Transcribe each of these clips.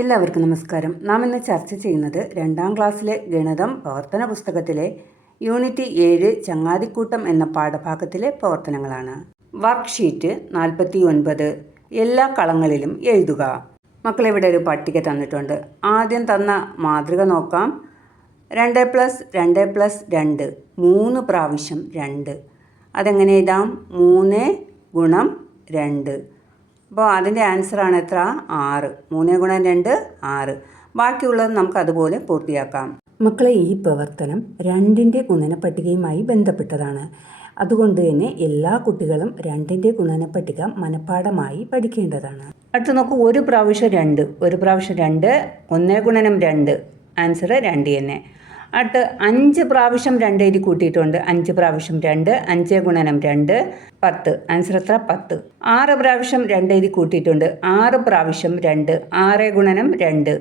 എല്ലാവർക്കും നമസ്കാരം. നാം ഇന്ന് ചർച്ച ചെയ്യുന്നത് 2ാം ക്ലാസ്സിലെ ഗണിതം പ്രവർത്തന പുസ്തകത്തിലെ യൂണിറ്റ് 7 ചങ്ങാതിക്കൂട്ടം എന്ന പാഠഭാഗത്തിലെ പ്രവർത്തനങ്ങളാണ്. വർക്ക്ഷീറ്റ് 49 എല്ലാ കളങ്ങളിലും എഴുതുക. മക്കളെ, ഇവിടെ ഒരു പട്ടിക തന്നിട്ടുണ്ട്. ആദ്യം തന്ന മാതൃക നോക്കാം. 2+2+2 3 പ്രാവശ്യം 2. അതെങ്ങനെ എഴുതാം? 3 ഗുണം 2. അപ്പോൾ അതിൻ്റെ ആൻസറാണ് എത്ര? 6. 3 ഗുണം 2 6. ബാക്കിയുള്ളത് നമുക്ക് അതുപോലെ പൂർത്തിയാക്കാം. മക്കളെ, ഈ പ്രവർത്തനം 2ൻ്റെ ഗുണനപ്പട്ടികയുമായി ബന്ധപ്പെട്ടതാണ്. അതുകൊണ്ട് തന്നെ എല്ലാ കുട്ടികളും 2ൻ്റെ ഗുണനപ്പട്ടിക മനഃപ്പാഠമായി പഠിക്കേണ്ടതാണ്. അടുത്ത് നോക്കൂ, 1 പ്രാവശ്യം 2. 1 പ്രാവശ്യം 2 1 ഗുണനം 2. ആൻസർ 2 തന്നെ. അടുത്ത് 5 പ്രാവശ്യം 2 എഴുതി കൂട്ടിയിട്ടുണ്ട്. 5 പ്രാവശ്യം 2 5 ഗുണനം 2 10. ആൻസർ എത്ര? 10. 6 പ്രാവശ്യം 2 എഴുതി കൂട്ടിയിട്ടുണ്ട്. 6 പ്രാവശ്യം 2 6 ഗുണനം 2.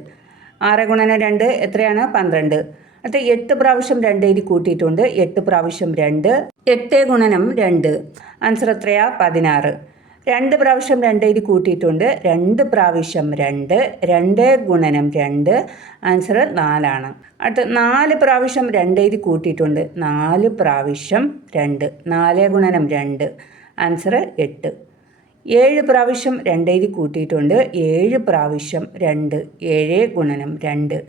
6 ഗുണനം 2 എത്രയാണ്? 12. അടുത്ത 8 പ്രാവശ്യം 2 എഴുതി കൂട്ടിയിട്ടുണ്ട്. 8 പ്രാവശ്യം 2 8 ഗുണനം 2. ആൻസർ എത്രയാ? 16. 2 പ്രാവശ്യം 2 എഴുതി കൂട്ടിയിട്ടുണ്ട്. 2 പ്രാവശ്യം 2 2 ഗുണനം 2. ആൻസർ 4 ആണ്. അടുത്ത് 4 പ്രാവശ്യം 2 എഴുതി കൂട്ടിയിട്ടുണ്ട്. 4 പ്രാവശ്യം 2 4 ഗുണനം 2. ആൻസർ 8. 7 പ്രാവശ്യം 2 എഴുതി കൂട്ടിയിട്ടുണ്ട്. 7 പ്രാവശ്യം 2 7 ഗുണനം 2.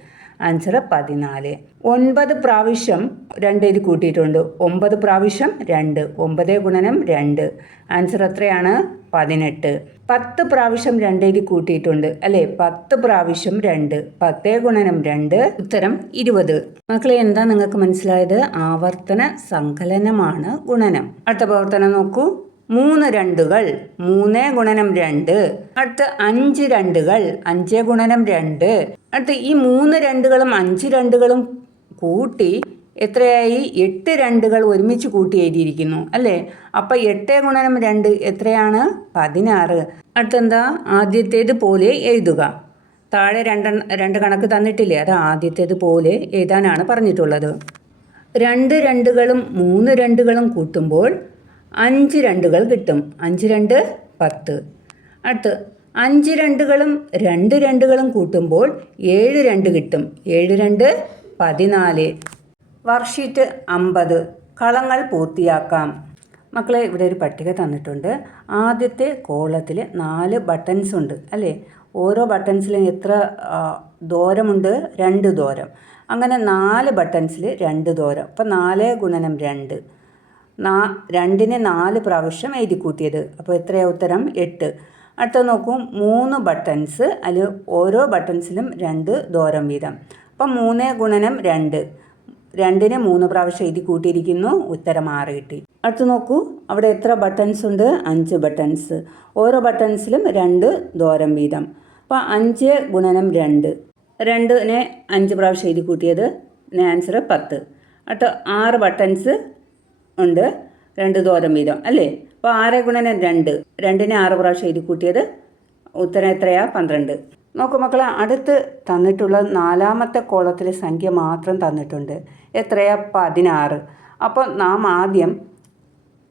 ആൻസർ 14. 9 പ്രാവശ്യം 2 എഴുതി കൂട്ടിയിട്ടുണ്ട്. 9 പ്രാവശ്യം 2 9 ഗുണനം 2. ആൻസർ എത്രയാണ്? 18. 10 പ്രാവശ്യം 2 എഴുതി കൂട്ടിയിട്ടുണ്ട് അല്ലേ? 10 പ്രാവശ്യം 2 10 ഗുണനം 2. ഉത്തരം 20. മക്കളെ, എന്താ നിങ്ങൾക്ക് മനസ്സിലായത്? ആവർത്തന സങ്കലനമാണ് ഗുണനം. അടുത്ത പ്രവർത്തനം നോക്കൂ. 3 രണ്ടുകൾ 3 ഗുണനം 2. അടുത്ത് 5 രണ്ടുകൾ 5 ഗുണനം 2. അടുത്ത് ഈ 3 രണ്ടുകളും 5 രണ്ടുകളും കൂട്ടി എത്രയായി? 8 രണ്ടുകൾ ഒരുമിച്ച് കൂട്ടി എഴുതിയിരിക്കുന്നു അല്ലേ? അപ്പം 8 ഗുണനം 2 എത്രയാണ്? 16. അടുത്തെന്താ? ആദ്യത്തേത് പോലെ എഴുതുക. താഴെ രണ്ട് കണക്ക് തന്നിട്ടില്ലേ? അത് ആദ്യത്തേത് പോലെ എഴുതാനാണ് പറഞ്ഞിട്ടുള്ളത്. 2 രണ്ടുകളും 3 രണ്ടുകളും കൂട്ടുമ്പോൾ 5 രണ്ടുകൾ കിട്ടും. 5 2 10. അടുത്ത് 5 രണ്ടുകളും 2 രണ്ടുകളും കൂട്ടുമ്പോൾ 7 2 കിട്ടും. 7 2 14. വർക്ക്ഷീറ്റ് 50 കളങ്ങൾ പൂർത്തിയാക്കാം. മക്കളെ, ഇവിടെ ഒരു പട്ടിക തന്നിട്ടുണ്ട്. ആദ്യത്തെ കോളത്തിൽ 4 ബട്ടൺസ് ഉണ്ട് അല്ലേ? ഓരോ ബട്ടൺസിലും എത്ര ദൂരമുണ്ട്? 2 ദൂരം. അങ്ങനെ 4 ബട്ടൺസിൽ 2 ദൂരം. അപ്പം 4 ഗുണനം 2. 2നെ 4 പ്രാവശ്യം എഴുതി കൂട്ടിയത്. അപ്പോൾ എത്രയാണ് ഉത്തരം? 8. അടുത്ത നോക്കൂ, 3 ബട്ടൺസ്. അതിൽ ഓരോ ബട്ടൺസിലും 2 ദൂരം വീതം. അപ്പം 3 ഗുണനം 2. 2നെ 3 പ്രാവശ്യം എഴുതി കൂട്ടിയിരിക്കുന്നു. ഉത്തരം 6 കിട്ടി. അടുത്ത് നോക്കൂ, അവിടെ എത്ര ബട്ടൺസ് ഉണ്ട്? 5 ബട്ടൺസ്. ഓരോ ബട്ടൺസിലും 2 ദൂരം വീതം. അപ്പോൾ 5 ഗുണനം 2. 2നെ 5 പ്രാവശ്യം എഴുതി കൂട്ടിയത്. ആൻസർ 10. അടുത്ത 6 ബട്ടൺസ് ഉണ്ട്, 2 ദൂരം വീതം അല്ലേ? അപ്പോൾ 6 ഗുണനം 2. 2നെ 6 പ്രാവശ്യം എഴുതി കൂട്ടിയത്. ഉത്തരം എത്രയാ? 12. നോക്കൂ മക്കളെ, അടുത്ത് തന്നിട്ടുള്ള 4ാമത്തെ കോളത്തിലെ സംഖ്യ മാത്രം തന്നിട്ടുണ്ട്. എത്രയാ? 16. അപ്പോൾ നാം ആദ്യം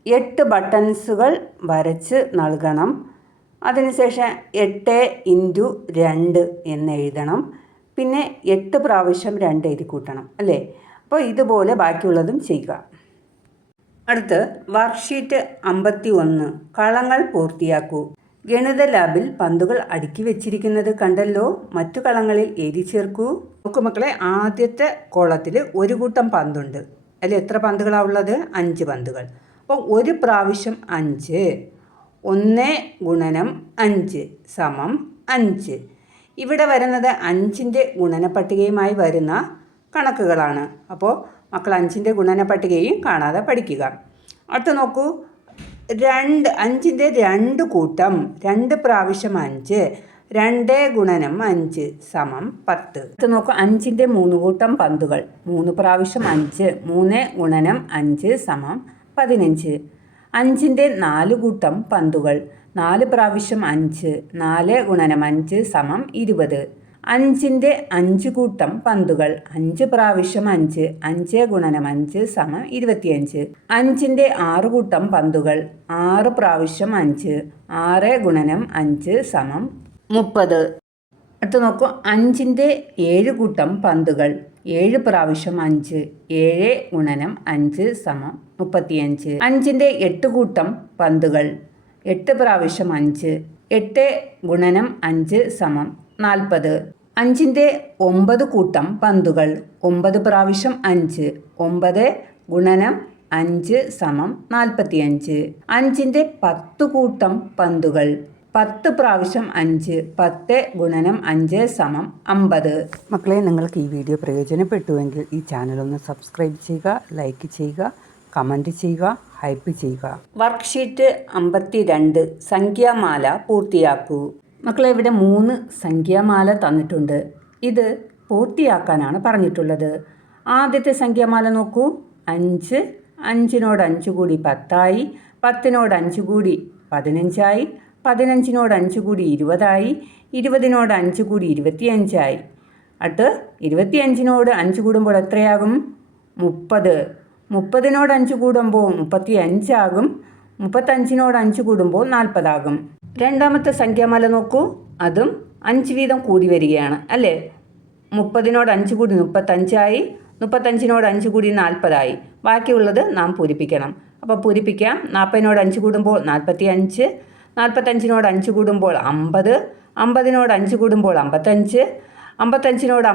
8 ബട്ടൺസുകൾ വരച്ച് നൽകണം. അതിനുശേഷം 8 × 2 എന്ന് എഴുതണം. പിന്നെ 8 പ്രാവശ്യം 2 എഴുതി കൂട്ടണം അല്ലേ? അപ്പോൾ ഇതുപോലെ ബാക്കിയുള്ളതും ചെയ്യുക. അടുത്ത് വർക്ക്ഷീറ്റ് 51 കളങ്ങൾ പൂർത്തിയാക്കൂ. ഗണിത ലാബിൽ പന്തുകൾ അടുക്കി വെച്ചിരിക്കുന്നത് കണ്ടല്ലോ. മറ്റു കളങ്ങളിൽ എഴുതി ചേർക്കൂ. നോക്കൂ മക്കളെ, ആദ്യത്തെ കോളത്തിൽ 1 കൂട്ടം പന്തുണ്ട്. അതിൽ എത്ര പന്തുകളാണ് ഉള്ളത്? 5 പന്തുകൾ. അപ്പോൾ 1 പ്രാവശ്യം 5 1 ഗുണനം 5 സമം 5. ഇവിടെ വരുന്നത് 5ൻ്റെ ഗുണനപ്പട്ടികയുമായി വരുന്ന കണക്കുകളാണ്. അപ്പോൾ മക്കൾ 5ൻ്റെ ഗുണനപ്പട്ടികയും കാണാതെ പഠിക്കുക. അടുത്ത് നോക്കൂ, 5ൻ്റെ 2 കൂട്ടം 2 പ്രാവശ്യം 5 2 ഗുണനം 5 സമം 10. അടുത്ത് നോക്കൂ, 5ൻ്റെ 3 കൂട്ടം പന്തുകൾ 3 പ്രാവശ്യം 5 3 ഗുണനം 5 സമം 15. 5ൻ്റെ 4 കൂട്ടം പന്തുകൾ 4 പ്രാവശ്യം 5 4 ഗുണനം 5 സമം 20. 5ൻ്റെ 5 കൂട്ടം പന്തുകൾ 5 പ്രാവശ്യം 5 5 ഗുണനം 5 സമം 25. 5ൻ്റെ 6 കൂട്ടം പന്തുകൾ 6 പ്രാവശ്യം 5 6 ഗുണനം 5 സമം 30. അടുത്ത് നോക്കൂ, 5ൻ്റെ 7 കൂട്ടം പന്തുകൾ. 7 പ്രാവശ്യം 5. 7 ഗുണനം 5 സമം 35. 5ൻ്റെ 8 കൂട്ടം പന്തുകൾ. 8 പ്രാവശ്യം 5. 8 ഗുണനം 5 സമം 40. 5ൻ്റെ 9 കൂട്ടം പന്തുകൾ. 9 പ്രാവശ്യം 5. 9 ഗുണനം 5 സമം 45. 5ൻ്റെ 10 കൂട്ടം പന്തുകൾ. 10 പ്രാവശ്യം 5. 10 ഗുണനം 5 സമം 50. മക്കളെ, നിങ്ങൾക്ക് ഈ വീഡിയോ പ്രയോജനപ്പെട്ടുവെങ്കിൽ ഈ ചാനലൊന്ന് സബ്സ്ക്രൈബ് ചെയ്യുക, ലൈക്ക് ചെയ്യുക, കമൻറ്റ് ചെയ്യുക, ഹൈപ്പ് ചെയ്യുക. വർക്ക്ഷീറ്റ് 52 സംഖ്യാമാല പൂർത്തിയാക്കൂ. മക്കളെ, ഇവിടെ 3 സംഖ്യാമാല തന്നിട്ടുണ്ട്. ഇത് പൂർത്തിയാക്കാനാണ് പറഞ്ഞിട്ടുള്ളത്. ആദ്യത്തെ സംഖ്യാമാല നോക്കൂ. 5. 5നോട് 5 കൂടി 10 ആയി. 10നോട് 5 കൂടി 15 ആയി. 15നോട് 5 കൂടി 20 ആയി. 20നോട് 5 കൂടി 25 ആയി. അടുത്ത് 25നോട് 5 കൂടുമ്പോൾ എത്രയാകും? 30. 30നോട് 5 കൂടുമ്പോൾ 35 ആകും. 35നോട് 5 കൂടുമ്പോൾ 40 ആകും. രണ്ടാമത്തെ സംഖ്യാമാല നോക്കൂ. അതും 5 വീതം കൂടി വരികയാണ് അല്ലേ? 30നോട് 5 കൂടി 35 ആയി. 35നോട് 5 കൂടി 40 ആയി. ബാക്കിയുള്ളത് നാം പൂരിപ്പിക്കണം. അപ്പോൾ പൂരിപ്പിക്കാം. 40നോട് 5 കൂടുമ്പോൾ 45. 45നോട് 5 കൂടുമ്പോൾ 50. 50നോട്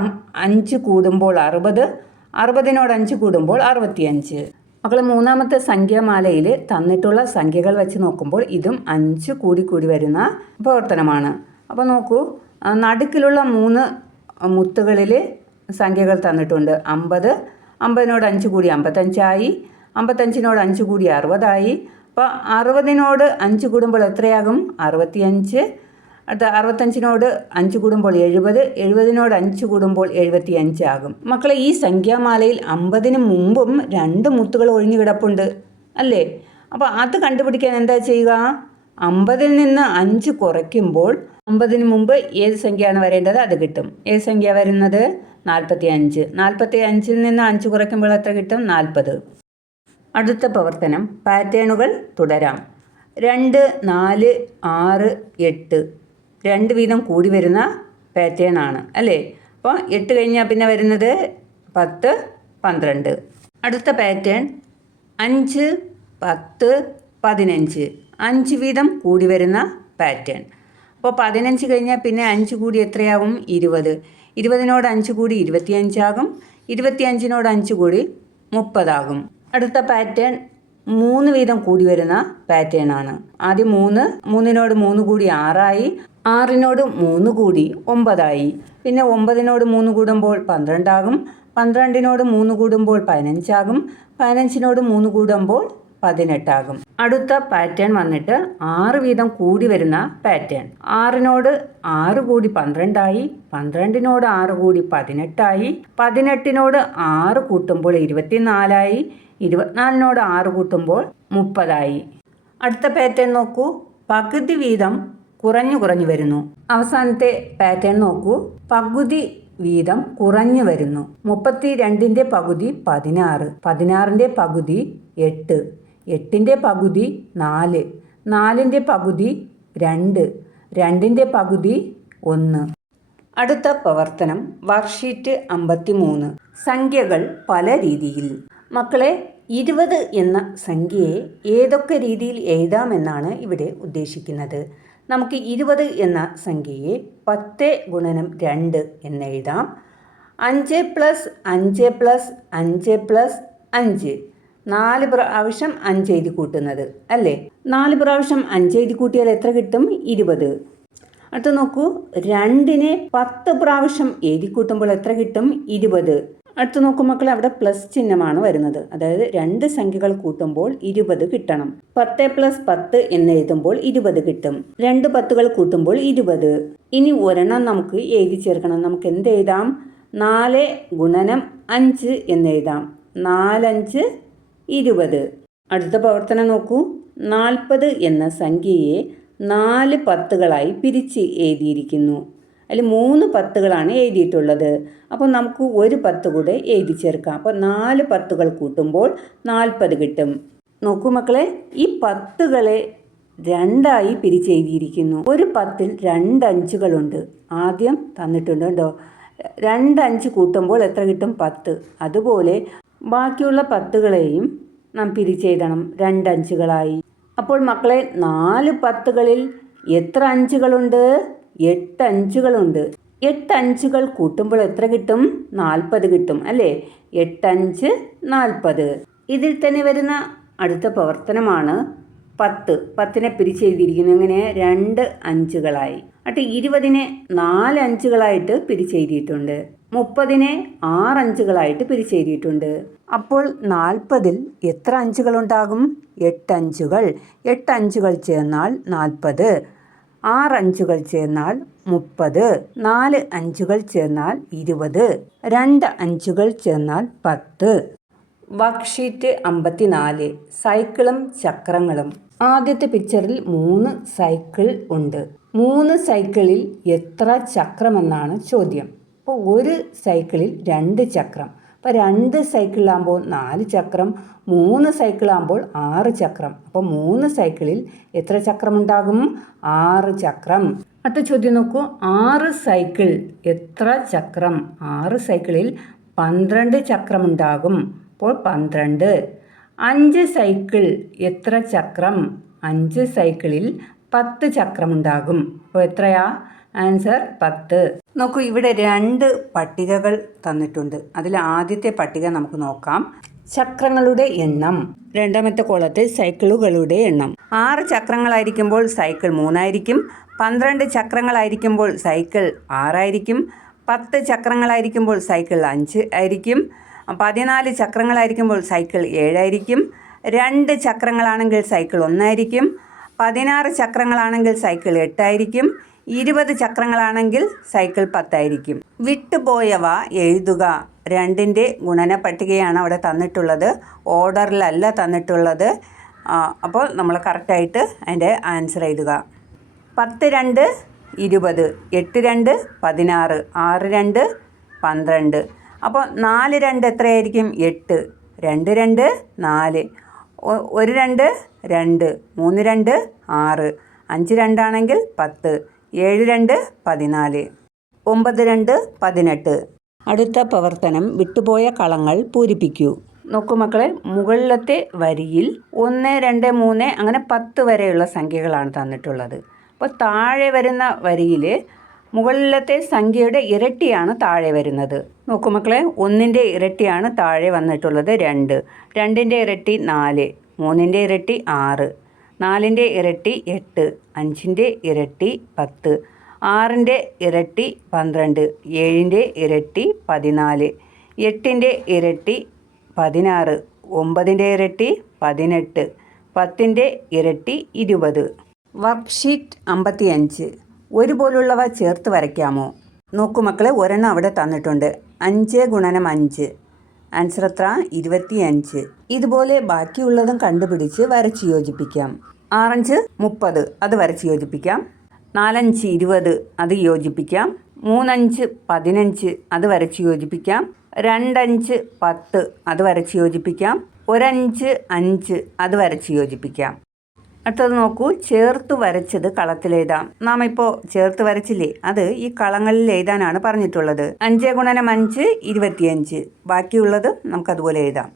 5 കൂടുമ്പോൾ 55. 55നോട് 5 കൂടുമ്പോൾ 60. 60നോട് 5 കൂടുമ്പോൾ 65. മക്കൾ, മൂന്നാമത്തെ സംഖ്യാമാലയിൽ തന്നിട്ടുള്ള സംഖ്യകൾ വെച്ച് നോക്കുമ്പോൾ ഇതും 5 കൂടി വരുന്ന പ്രവർത്തനമാണ്. അപ്പോൾ നോക്കൂ, നടുക്കിലുള്ള 3 മുത്തുകളിൽ സംഖ്യകൾ തന്നിട്ടുണ്ട്. 50. 50നോട് 5 കൂടി 55 ആയി. 55നോട് 5 കൂടി 60 ആയി. അപ്പോൾ 60നോട് 5 കൂടുമ്പോൾ എത്രയാകും? 65. അടുത്ത 65നോട് 5 കൂടുമ്പോൾ 70. 70നോട് 5 കൂടുമ്പോൾ 75 ആകും. മക്കളെ, ഈ സംഖ്യാമാലയിൽ 50ന് മുമ്പും 2 മുത്തുകൾ ഒഴിഞ്ഞു കിടപ്പുണ്ട് അല്ലേ? അപ്പോൾ അത് കണ്ടുപിടിക്കാൻ എന്താ ചെയ്യുക? 50ൽ നിന്ന് 5 കുറയ്ക്കുമ്പോൾ 50ന് മുമ്പ് ഏത് സംഖ്യയാണ് വരേണ്ടത്? അത് കിട്ടും. ഏത് സംഖ്യ വരുന്നത്? 45. 45ൽ നിന്ന് 5 കുറയ്ക്കുമ്പോൾ എത്ര കിട്ടും? 40. അടുത്ത പ്രവർത്തനം പാറ്റേണുകൾ തുടരാം. 2, 4, 6, 8 2 വീതം കൂടി വരുന്ന പാറ്റേൺ ആണ് അല്ലേ? അപ്പോൾ 8 കഴിഞ്ഞാൽ പിന്നെ വരുന്നത് 10, 12. അടുത്ത പാറ്റേൺ 5, 10, 15 5 വീതം കൂടി വരുന്ന പാറ്റേൺ. അപ്പോൾ 15 കഴിഞ്ഞാൽ പിന്നെ 5 കൂടി എത്രയാകും? 20. 20നോട് 5 കൂടി 25 ആകും. 25നോട് 5 കൂടി 30 ആകും. അടുത്ത പാറ്റേൺ 3 വീതം കൂടി വരുന്ന പാറ്റേൺ ആണ്. ആദ്യം 3. 3നോട് 3 കൂടി 6 ആയി. 6നോട് 3 കൂടി 9 ആയി. പിന്നെ 9നോട് 3 കൂടുമ്പോൾ 12 ആകും. 12നോട് 3 കൂടുമ്പോൾ 15 ആകും. 15നോട് 3 കൂടുമ്പോൾ 18 ആകും. അടുത്ത പാറ്റേൺ വന്നിട്ട് 6 വീതം കൂടി വരുന്ന പാറ്റേൺ. 6നോട് 6 കൂടി 12 ആയി. 12നോട് 6 കൂടി 18 ആയി. 18നോട് 6 കൂട്ടുമ്പോൾ 24 ആയി. 24നോട് 6 കൂട്ടുമ്പോൾ 30 ആയി. അടുത്ത പാറ്റേൺ നോക്കൂ. പകുതി വീതം കുറഞ്ഞു വരുന്നു. അവസാനത്തെ പാറ്റേൺ നോക്കൂ. പകുതി വീതം കുറഞ്ഞു വരുന്നു. 32ൻ്റെ പകുതി 16. 16ൻ്റെ പകുതി 8. 8ൻ്റെ പകുതി 4. 4ൻ്റെ പകുതി 2. 2ൻ്റെ പകുതി 1. അടുത്ത പ്രവർത്തനം വർക്ക്ഷീറ്റ് 53 സംഖ്യകൾ പല രീതിയിൽ. മക്കളെ, 20 എന്ന സംഖ്യയെ ഏതൊക്കെ രീതിയിൽ എഴുതാമെന്നാണ് ഇവിടെ ഉദ്ദേശിക്കുന്നത്. നമുക്ക് 20 എന്ന സംഖ്യയെ 10 ഗുണനം 2 എന്നെഴുതാം. 5 + 5 + 5 + 5 4 പ്രാവശ്യം 5 എഴുതി കൂട്ടുന്നത് അല്ലേ? 4 പ്രാവശ്യം 5 എഴുതി കൂട്ടിയാൽ എത്ര കിട്ടും? 20. അടുത്ത് നോക്കൂ. 2നെ 10 പ്രാവശ്യം എഴുതി കൂട്ടുമ്പോൾ എത്ര കിട്ടും? 20. അടുത്ത് നോക്കൂ മക്കളെ, അവിടെ പ്ലസ് ചിഹ്നമാണ് വരുന്നത്. അതായത് 2 സംഖ്യകൾ കൂട്ടുമ്പോൾ 20 കിട്ടണം. 10 + 10 എന്ന് എഴുതുമ്പോൾ 20 കിട്ടും. 2 10കൾ കൂട്ടുമ്പോൾ 20. ഇനി ഒരെണ്ണം നമുക്ക് എഴുതി ചേർക്കണം. നമുക്ക് എന്ത് എഴുതാം? 4 ഗുണനം 5 എന്നെഴുതാം. 4 5 20. അടുത്ത പ്രവർത്തനം നോക്കൂ. 40 എന്ന സംഖ്യയെ 4 10കളായി പിരിച്ച് എഴുതിയിരിക്കുന്നു. അതിൽ 3 10കളാണ് എഴുതിയിട്ടുള്ളത്. അപ്പോൾ നമുക്ക് ഒരു 10 കൂടെ എഴുതി ചേർക്കാം. അപ്പോൾ 4 10കൾ കൂട്ടുമ്പോൾ 40 കിട്ടും. നോക്കൂ മക്കളെ, ഈ 10കളെ രണ്ടായി പിരിച്ചെഴുതിയിരിക്കുന്നു. ഒരു 10-ൽ 2 അഞ്ചുകളുണ്ട്. ആദ്യം തന്നിട്ടുണ്ട് കേട്ടോ. 2 അഞ്ച് കൂട്ടുമ്പോൾ എത്ര കിട്ടും? 10. അതുപോലെ ബാക്കിയുള്ള 10കളെയും നാം പിരിച്ചെഴുതണം 2 അഞ്ചുകളായി. അപ്പോൾ മക്കളെ 4 10കളിൽ എത്ര അഞ്ചുകളുണ്ട്? 8 അഞ്ചുകളുണ്ട്. 8 അഞ്ചുകൾ കൂട്ടുമ്പോൾ എത്ര കിട്ടും? 40 കിട്ടും അല്ലേ? 8 5 40. ഇതിൽ തന്നെ വരുന്ന അടുത്ത പ്രവർത്തനമാണ് 10. 10നെ പിരിച്ചെഴുതിയിരിക്കുന്നു. എങ്ങനെ? 2 അഞ്ചുകളായി. എന്നിട്ട് 20നെ 4 അഞ്ചുകളായിട്ട് പിരിച്ചെഴുതിയിട്ടുണ്ട്. 30നെ 6 അഞ്ചുകളായിട്ട് പിരിച്ചെഴുതിയിട്ടുണ്ട്. അപ്പോൾ 40ൽ എത്ര അഞ്ചുകളുണ്ടാകും? 8 അഞ്ചുകൾ. 8 അഞ്ചുകൾ ചേർന്നാൽ 40. 6 അഞ്ചുകൾ ചേർന്നാൽ 30. 4 അഞ്ചുകൾ ചേർന്നാൽ 20. 2 അഞ്ചുകൾ ചേർന്നാൽ 10. വർക്ക്ഷീറ്റ് 54 സൈക്കിളും ചക്രങ്ങളും. ആദ്യത്തെ പിക്ചറിൽ 3 സൈക്കിൾ ഉണ്ട്. 3 സൈക്കിളിൽ എത്ര ചക്രമെന്നാണ് ചോദ്യം. അപ്പോൾ ഒരു സൈക്കിളിൽ 2 ചക്രം. അപ്പോൾ 2 സൈക്കിളാകുമ്പോൾ 4 ചക്രം, 3 സൈക്കിളാകുമ്പോൾ 6 ചക്രം. അപ്പോൾ 3 സൈക്കിളിൽ എത്ര ചക്രമുണ്ടാകും? 6 ചക്രം. അടുത്ത ചോദ്യം നോക്കൂ. 6 സൈക്കിൾ എത്ര ചക്രം? 6 സൈക്കിളിൽ 12 ചക്രമുണ്ടാകും. അപ്പോൾ 12. 5 സൈക്കിൾ എത്ര ചക്രം? 5 സൈക്കിളിൽ 10 ചക്രമുണ്ടാകും. അപ്പോൾ എത്രയാ? ആൻസർ 10. നോക്കൂ, ഇവിടെ 2 പട്ടികകൾ തന്നിട്ടുണ്ട്. അതിൽ ആദ്യത്തെ പട്ടിക നമുക്ക് നോക്കാം. ചക്രങ്ങളുടെ എണ്ണം. രണ്ടാമത്തെ കോളത്തിൽ സൈക്കിളുകളുടെ എണ്ണം. 6 ചക്രങ്ങളായിരിക്കുമ്പോൾ സൈക്കിൾ 3 ആയിരിക്കും. 12 ചക്രങ്ങളായിരിക്കുമ്പോൾ സൈക്കിൾ 6 ആയിരിക്കും. 10 ചക്രങ്ങളായിരിക്കുമ്പോൾ സൈക്കിൾ 5 ആയിരിക്കും. 14 ചക്രങ്ങളായിരിക്കുമ്പോൾ സൈക്കിൾ 7 ആയിരിക്കും. 2 ചക്രങ്ങളാണെങ്കിൽ സൈക്കിൾ 1 ആയിരിക്കും. 16 ചക്രങ്ങളാണെങ്കിൽ സൈക്കിൾ 8 ആയിരിക്കും. 20 ചക്രങ്ങളാണെങ്കിൽ സൈക്കിൾ 10 ആയിരിക്കും. വിട്ടുപോയവ എഴുതുക. 2ൻ്റെ ഗുണന പട്ടികയാണ് അവിടെ തന്നിട്ടുള്ളത്. ഓർഡറിലല്ല തന്നിട്ടുള്ളത്. അപ്പോൾ നമ്മൾ കറക്റ്റായിട്ട് അതിൻ്റെ ആൻസർ എഴുതുക. 10 2 20, 8 2 16, 6 2 12. അപ്പോൾ 4 2 എത്രയായിരിക്കും? 8. 2 2 4, 1 2 2, 3 2 6, 5 2 ആണെങ്കിൽ 10, 7 2 14, 9 2 18. അടുത്ത പ്രവർത്തനം വിട്ടുപോയ കളങ്ങൾ പൂരിപ്പിക്കൂ. നോക്കൂ മക്കളെ, മുകളിലത്തെ വരിയിൽ 1 2 3 അങ്ങനെ 10 വരെയുള്ള സംഖ്യകളാണ് തന്നിട്ടുള്ളത്. അപ്പോൾ താഴെ വരുന്ന വരിയിൽ മുകളിലത്തെ സംഖ്യയുടെ ഇരട്ടിയാണ് താഴെ വരുന്നത്. നോക്കൂ മക്കളെ, 1ൻ്റെ ഇരട്ടിയാണ് താഴെ വന്നിട്ടുള്ളത് 2, 2ൻ്റെ ഇരട്ടി 4, 3ൻ്റെ ഇരട്ടി 6, 4ൻ്റെ ഇരട്ടി 8, 5ൻ്റെ ഇരട്ടി 10, 6ൻ്റെ ഇരട്ടി 12, 7ൻ്റെ ഇരട്ടി 14, 8ൻ്റെ ഇരട്ടി 16, 9ൻ്റെ ഇരട്ടി 18, 10ൻ്റെ ഇരട്ടി 20. വർക്ക്ഷീറ്റ് 55 ഒരുപോലുള്ളവ ചേർത്ത് വരയ്ക്കാമോ? നോക്കൂ മക്കളെ, ഒരെണ്ണം അവിടെ തന്നിട്ടുണ്ട്. 5 × 5. ആൻസർ എത്ര? 25. ഇതുപോലെ ബാക്കിയുള്ളതും കണ്ടുപിടിച്ച് വരച്ച് യോജിപ്പിക്കാം. 6 5 30 അത് വരച്ച് യോജിപ്പിക്കാം. 4 5 20 അത് യോജിപ്പിക്കാം. 3 5 15 അത് വരച്ച് യോജിപ്പിക്കാം. 2 5 10 അത് വരച്ച് യോജിപ്പിക്കാം. 1 5 5 അത് വരച്ച് യോജിപ്പിക്കാം. അടുത്തത് നോക്കൂ, ചേർത്ത് വരച്ചത് കളത്തിലെഴുതാം. നാം ഇപ്പോൾ ചേർത്ത് വരച്ചില്ലേ, അത് ഈ കളങ്ങളിൽ എഴുതാനാണ് പറഞ്ഞിട്ടുള്ളത്. 5 × 5 25. ബാക്കിയുള്ളത് നമുക്കതുപോലെ എഴുതാം.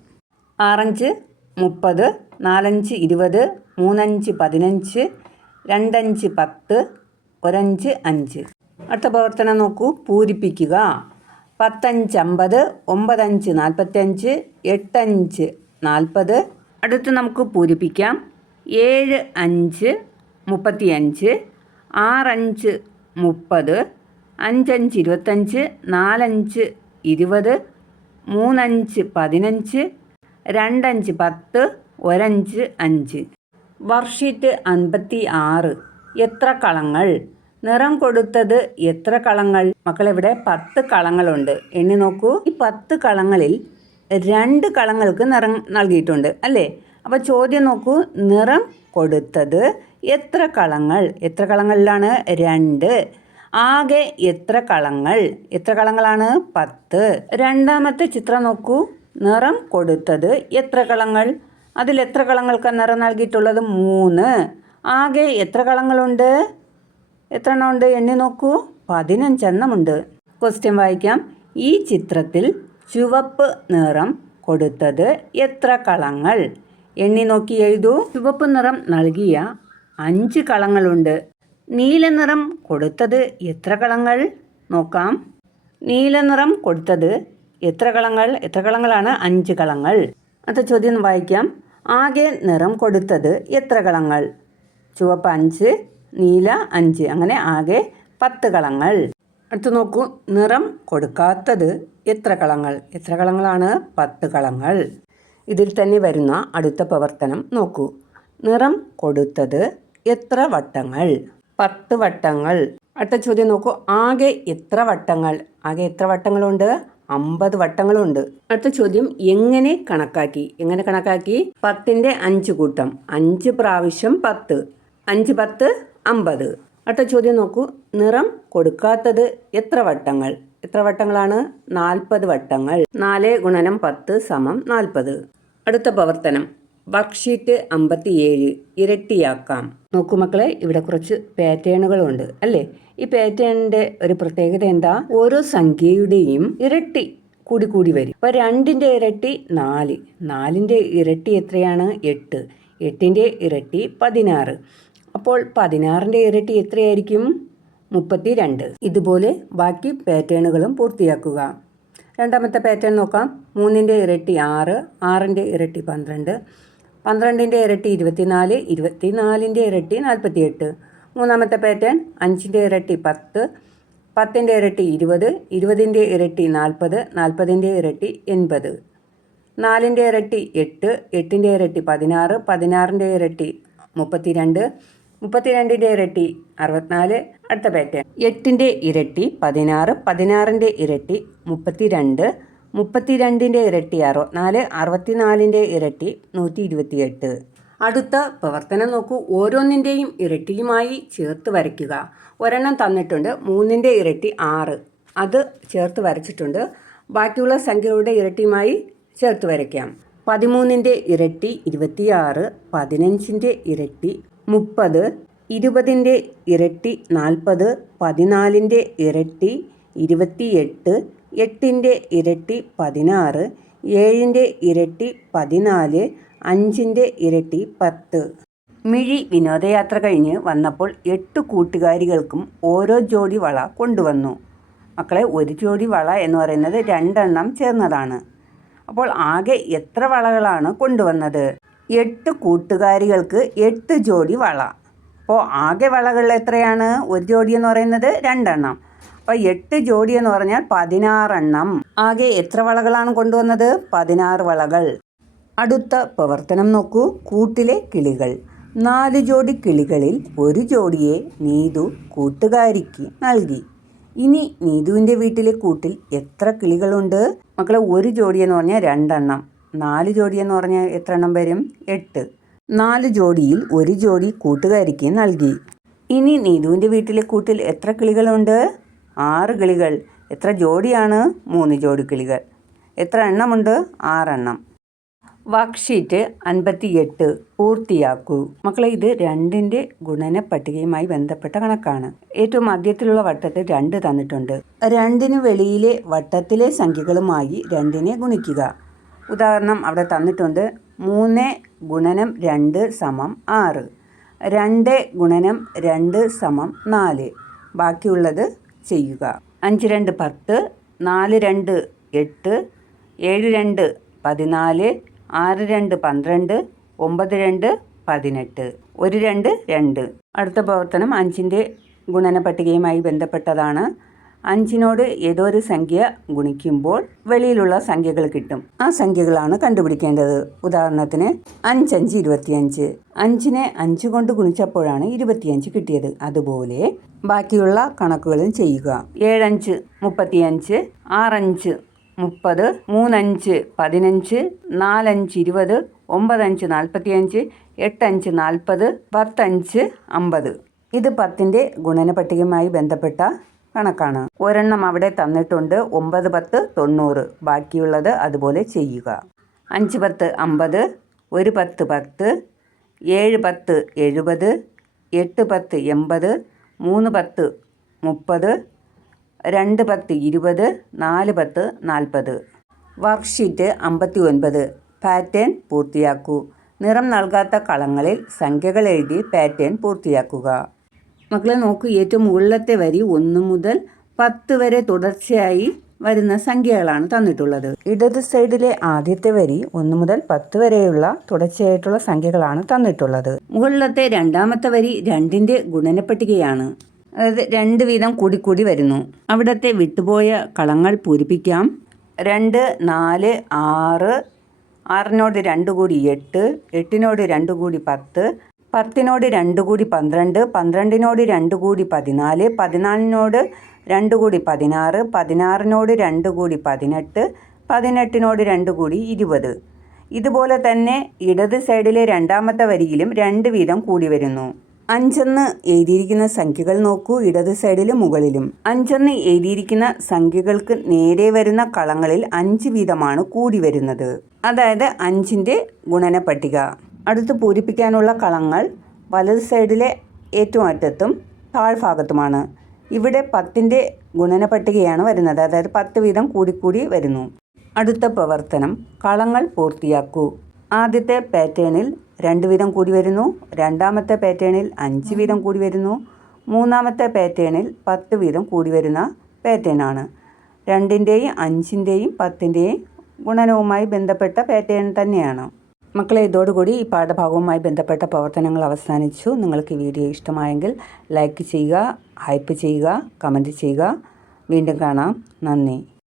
6 5 30, 4 5 20, 3 5 15, 2 5 10, 1 5 5. അടുത്ത പ്രവർത്തനം നോക്കൂ, പൂരിപ്പിക്കുക. 10 5 50, 9 5 45, 8 5 40. അടുത്ത് നമുക്ക് പൂരിപ്പിക്കാം. 7 5 35, 6 5 30, 5 5 25, 4 5 20, 3 5 15, 2 5 10, 1 5 5. വർക്ക്ഷീറ്റ് 56 എത്ര കളങ്ങൾ? നിറം കൊടുത്തത് എത്ര കളങ്ങൾ? മക്കളിവിടെ 10 കളങ്ങളുണ്ട്. എണ്ണി നോക്കൂ. ഈ 10 കളങ്ങളിൽ 2 കളങ്ങൾക്ക് നിറം നൽകിയിട്ടുണ്ട് അല്ലേ? അപ്പോൾ ചോദ്യം നോക്കൂ, നിറം കൊടുത്തത് എത്ര കളങ്ങൾ? എത്ര കളങ്ങളിലാണ്? 2. ആകെ എത്ര കളങ്ങൾ? എത്ര കളങ്ങളാണ്? 10. രണ്ടാമത്തെ ചിത്രം നോക്കൂ, നിറം കൊടുത്തത് എത്ര കളങ്ങൾ? അതിൽ എത്ര കളങ്ങൾക്ക് നിറം നൽകിയിട്ടുള്ളത്? 3. ആകെ എത്ര കളങ്ങളുണ്ട്? എത്ര എണ്ണം ഉണ്ട്? എണ്ണി നോക്കൂ. 15 എണ്ണമുണ്ട്. ക്വസ്റ്റ്യൻ വായിക്കാം. ഈ ചിത്രത്തിൽ ചുവപ്പ് നിറം കൊടുത്തത് എത്ര കളങ്ങൾ? എണ്ണി നോക്കി എഴുതൂ. ചുവപ്പ് നിറം നൽകിയ 5 കളങ്ങളുണ്ട്. നീല നിറം കൊടുത്തത് എത്ര കളങ്ങൾ? നോക്കാം. നീല നിറം കൊടുത്തത് എത്ര കളങ്ങൾ? എത്ര കളങ്ങളാണ്? 5 കളങ്ങൾ. അടുത്ത ചോദ്യം വായിക്കാം. ആകെ നിറം കൊടുത്തത് എത്ര കളങ്ങൾ? ചുവപ്പ് 5, നീല 5, അങ്ങനെ ആകെ 10 കളങ്ങൾ. അടുത്ത് നോക്കൂ. നിറം കൊടുക്കാത്തത് എത്ര കളങ്ങൾ? എത്ര കളങ്ങളാണ്? 10 കളങ്ങൾ. ഇതിൽ തന്നെ വരുന്ന അടുത്ത പ്രവർത്തനം നോക്കൂ. നിറം കൊടുത്തത് എത്ര വട്ടങ്ങൾ? 10 വട്ടങ്ങൾ. അടുത്ത ചോദ്യം നോക്കൂ. ആകെ എത്ര വട്ടങ്ങൾ? ആകെ എത്ര വട്ടങ്ങളുണ്ട്? 50 വട്ടങ്ങളുണ്ട്. അടുത്ത ചോദ്യം എങ്ങനെ കണക്കാക്കി? എങ്ങനെ കണക്കാക്കി? 10ന്റെ 5 കൂട്ടം 5 പ്രാവശ്യം 10, 5 10 50. അടുത്ത ചോദ്യം നോക്കൂ. നിറം കൊടുക്കാത്തത് എത്ര വട്ടങ്ങൾ? എത്ര വട്ടങ്ങളാണ്? 40 വട്ടങ്ങൾ. 4 × 10 = 40. അടുത്ത പ്രവർത്തനം വർക്ക്ഷീറ്റ് 57 ഇരട്ടിയാക്കാം. നോക്കൂ മക്കളെ, ഇവിടെ കുറച്ച് പാറ്റേണുകളുണ്ട് അല്ലേ? ഈ പാറ്റേണിന്റെ ഒരു പ്രത്യേകത എന്താ? ഓരോ സംഖ്യയുടെയും ഇരട്ടി കൂടി കൂടി വരും. അപ്പോൾ 2ന്റെ ഇരട്ടി 4, 4ന്റെ ഇരട്ടി എത്രയാണ്? 8, 8ന്റെ ഇരട്ടി 16. അപ്പോൾ 16ന്റെ ഇരട്ടി എത്രയായിരിക്കും? 32. ഇതുപോലെ ബാക്കി പാറ്റേണുകളും പൂർത്തിയാക്കുക. രണ്ടാമത്തെ പാറ്റേൺ നോക്കാം. 3ന്റെ ഇരട്ടി 6, 6ന്റെ ഇരട്ടി 12, 12ന്റെ ഇരട്ടി 24, 24ന്റെ ഇരട്ടി 48. മൂന്നാമത്തെ പാറ്റേൺ 5ന്റെ ഇരട്ടി 10, 10ന്റെ ഇരട്ടി 20, 20ന്റെ ഇരട്ടി 40, 40ന്റെ ഇരട്ടി 80. 4ന്റെ ഇരട്ടി 8, 8ന്റെ ഇരട്ടി 16, 16ന്റെ ഇരട്ടി 32, 32ന്റെ ഇരട്ടി 64. അടുത്ത പാറ്റേൺ 8ന്റെ ഇരട്ടി 16, 16ന്റെ ഇരട്ടി 32, 32ന്റെ ഇരട്ടി 64, 64ന്റെ ഇരട്ടി 128. അടുത്ത പ്രവർത്തനം നോക്കൂ. ഓരോന്നിൻ്റെയും ഇരട്ടിയുമായി ചേർത്ത് വരയ്ക്കുക. ഒരെണ്ണം തന്നിട്ടുണ്ട്. 3ന്റെ ഇരട്ടി 6, അത് ചേർത്ത് വരച്ചിട്ടുണ്ട്. ബാക്കിയുള്ള സംഖ്യകളുടെ ഇരട്ടിയുമായി ചേർത്ത് വരയ്ക്കാം. 13ന്റെ ഇരട്ടി 26, 15ന്റെ ഇരട്ടി 30, 20ന്റെ ഇരട്ടി 40, 14ന്റെ ഇരട്ടി 28, 8ന്റെ ഇരട്ടി 16, 7ന്റെ ഇരട്ടി 14, 5ന്റെ ഇരട്ടി 10. മിഴി വിനോദയാത്ര കഴിഞ്ഞ് വന്നപ്പോൾ 8 കൂട്ടുകാരികൾക്കും ഓരോ ജോഡി വള കൊണ്ടുവന്നു. മക്കളെ, ഒരു ജോഡി വള എന്ന് പറയുന്നത് 2 എണ്ണം ചേർന്നതാണ്. അപ്പോൾ ആകെ എത്ര വളകളാണ് കൊണ്ടുവന്നത്? 8 കൂട്ടുകാരികൾക്ക് 8 ജോഡി വള. അപ്പോൾ ആകെ വളകൾ എത്രയാണ്? ഒരു ജോഡി എന്ന് പറയുന്നത് 2 എണ്ണം. അപ്പോൾ 8 ജോഡി എന്ന് പറഞ്ഞാൽ 16 എണ്ണം. ആകെ എത്ര വളകളാണ് കൊണ്ടുവന്നത്? 16 വളകൾ. അടുത്ത പ്രവർത്തനം നോക്കൂ. കൂട്ടിലെ കിളികൾ. 4 ജോഡി കിളികളിൽ ഒരു ജോഡിയെ നീതു കൂട്ടുകാരിക്ക് നൽകി. ഇനി നീതുവിൻ്റെ വീട്ടിലെ കൂട്ടിൽ എത്ര കിളികളുണ്ട്? മക്കളെ, ഒരു ജോഡി എന്ന് പറഞ്ഞാൽ 2 എണ്ണം. 4 ജോഡി എന്ന് പറഞ്ഞാൽ എത്ര എണ്ണം വരും? 8. 4 ജോഡിയിൽ ഒരു ജോഡി കൂട്ടുകാരിക്ക് നൽകി. ഇനി നീതുവിൻ്റെ വീട്ടിലെ കൂട്ടിൽ എത്ര കിളികളുണ്ട്? 6 കിളികൾ. എത്ര ജോഡിയാണ്? 3 ജോഡി കിളികൾ. എത്ര എണ്ണമുണ്ട്? 6 എണ്ണം. വർക്ക്ഷീറ്റ് 58 പൂർത്തിയാക്കൂ. മക്കളെ, ഇത് 2ന്റെ ഗുണന പട്ടികയുമായി ബന്ധപ്പെട്ട കണക്കാണ്. ഏറ്റവും മധ്യത്തിലുള്ള വട്ടത്തിൽ 2 തന്നിട്ടുണ്ട്. 2ന് വെളിയിലെ വട്ടത്തിലെ സംഖ്യകളുമായി 2നെ ഗുണിക്കുക. ഉദാഹരണം അവിടെ തന്നിട്ടുണ്ട്. 3 × 2 = 6, 2 × 2 = 4. ബാക്കിയുള്ളത് ചെയ്യുക. 5 2 10, 4 2 8, 7 2 14, 6 2 12, 9 2 18, 1 2 2. അടുത്ത പ്രവർത്തനം 5ന്റെ ഗുണന പട്ടികയുമായി ബന്ധപ്പെട്ടതാണ്. 5നോട് ഏതോ ഒരു സംഖ്യ ഗുണിക്കുമ്പോൾ വെളിയിലുള്ള സംഖ്യകൾ കിട്ടും. ആ സംഖ്യകളാണ് കണ്ടുപിടിക്കേണ്ടത്. ഉദാഹരണത്തിന് 5 5 25. 5നെ 5 കൊണ്ട് ഗുണിച്ചപ്പോഴാണ് 25 കിട്ടിയത്. അതുപോലെ ബാക്കിയുള്ള കണക്കുകളും ചെയ്യുക. 7 5 35, 6 5 30, 3 5 15, 4 5 20, 9 5 45, 8 5 40, 10 5 50. ഇത് 10ന്റെ ഗുണന പട്ടികയുമായി ബന്ധപ്പെട്ട കണക്കാണ്. ഒരെണ്ണം അവിടെ തന്നിട്ടുണ്ട്. 9 10 90. ബാക്കിയുള്ളത് അതുപോലെ ചെയ്യുക. 5 10 50, 1 10 10, 7 10 70, 8 10 80, 3 10 30, 2 10 20, 4 10 40. വർക്ക്ഷീറ്റ് 59. പാറ്റേൺ പൂർത്തിയാക്കൂ. നിറം നൽകാത്ത കളങ്ങളിൽ സംഖ്യകൾ എഴുതി പാറ്റേൺ പൂർത്തിയാക്കുക. മക്കളെ നോക്കൂ, ഏറ്റവും മുകളിലത്തെ വരി 1 മുതൽ 10 വരെ തുടർച്ചയായി വരുന്ന സംഖ്യകളാണ് തന്നിട്ടുള്ളത്. ഇടത് സൈഡിലെ ആദ്യത്തെ വരി 1 മുതൽ 10 വരെയുള്ള തുടർച്ചയായിട്ടുള്ള സംഖ്യകളാണ് തന്നിട്ടുള്ളത്. മുകളിലത്തെ രണ്ടാമത്തെ വരി 2ൻ്റെ ഗുണനപ്പട്ടികയാണ്. അതായത് 2 വീതം കൂടി വരുന്നു. അവിടത്തെ വിട്ടുപോയ കളങ്ങൾ പൂരിപ്പിക്കാം. 2 4 6, 6നോട് 2 കൂടി 8, 8നോട് 2 കൂടി 10, 10നോട് 2 കൂടി 12, 12നോട് 2 കൂടി 14, 14നോട് 2 കൂടി 16, 16നോട് 2 കൂടി 18, 18നോട് 2 കൂടി 20. ഇതുപോലെ തന്നെ ഇടത് സൈഡിലെ രണ്ടാമത്തെ വരിയിലും 2 വീതം കൂടി വരുന്നു. 5 എഴുതിയിരിക്കുന്ന സംഖ്യകൾ നോക്കൂ, ഇടത് സൈഡിലും മുകളിലും. 5 എഴുതിയിരിക്കുന്ന സംഖ്യകൾക്ക് നേരെ വരുന്ന കളങ്ങളിൽ 5 വീതമാണ് കൂടി വരുന്നത്. അതായത് 5ൻ്റെ ഗുണന പട്ടിക. അടുത്ത് പൂരിപ്പിക്കാനുള്ള കളങ്ങൾ വലത് സൈഡിലെ ഏറ്റവും അറ്റത്തും താഴ്ഭാഗത്തുമാണ്. ഇവിടെ 10ൻ്റെ ഗുണന പട്ടികയാണ് വരുന്നത്. അതായത് 10 വീതം കൂടി വരുന്നു. അടുത്ത പ്രവർത്തനം, കളങ്ങൾ പൂർത്തിയാക്കൂ. ആദ്യത്തെ പാറ്റേണിൽ 2 വീതം കൂടി വരുന്നു. രണ്ടാമത്തെ പാറ്റേണിൽ 5 വീതം കൂടി വരുന്നു. മൂന്നാമത്തെ പാറ്റേണിൽ 10 വീതം കൂടി വരുന്ന പാറ്റേണാണ്. 2ൻ്റെയും 5ൻ്റെയും 10ൻ്റെയും ഗുണനവുമായി ബന്ധപ്പെട്ട പാറ്റേൺ തന്നെയാണ്. മക്കളെ, ഇതോടുകൂടി ഈ പാഠഭാഗവുമായി ബന്ധപ്പെട്ട പ്രവർത്തനങ്ങൾ അവസാനിച്ചു. നിങ്ങൾക്ക് ഈ വീഡിയോ ഇഷ്ടമായെങ്കിൽ ലൈക്ക് ചെയ്യുക, ഹൈപ്പ് ചെയ്യുക, കമൻറ്റ് ചെയ്യുക. വീണ്ടും കാണാം. നന്ദി.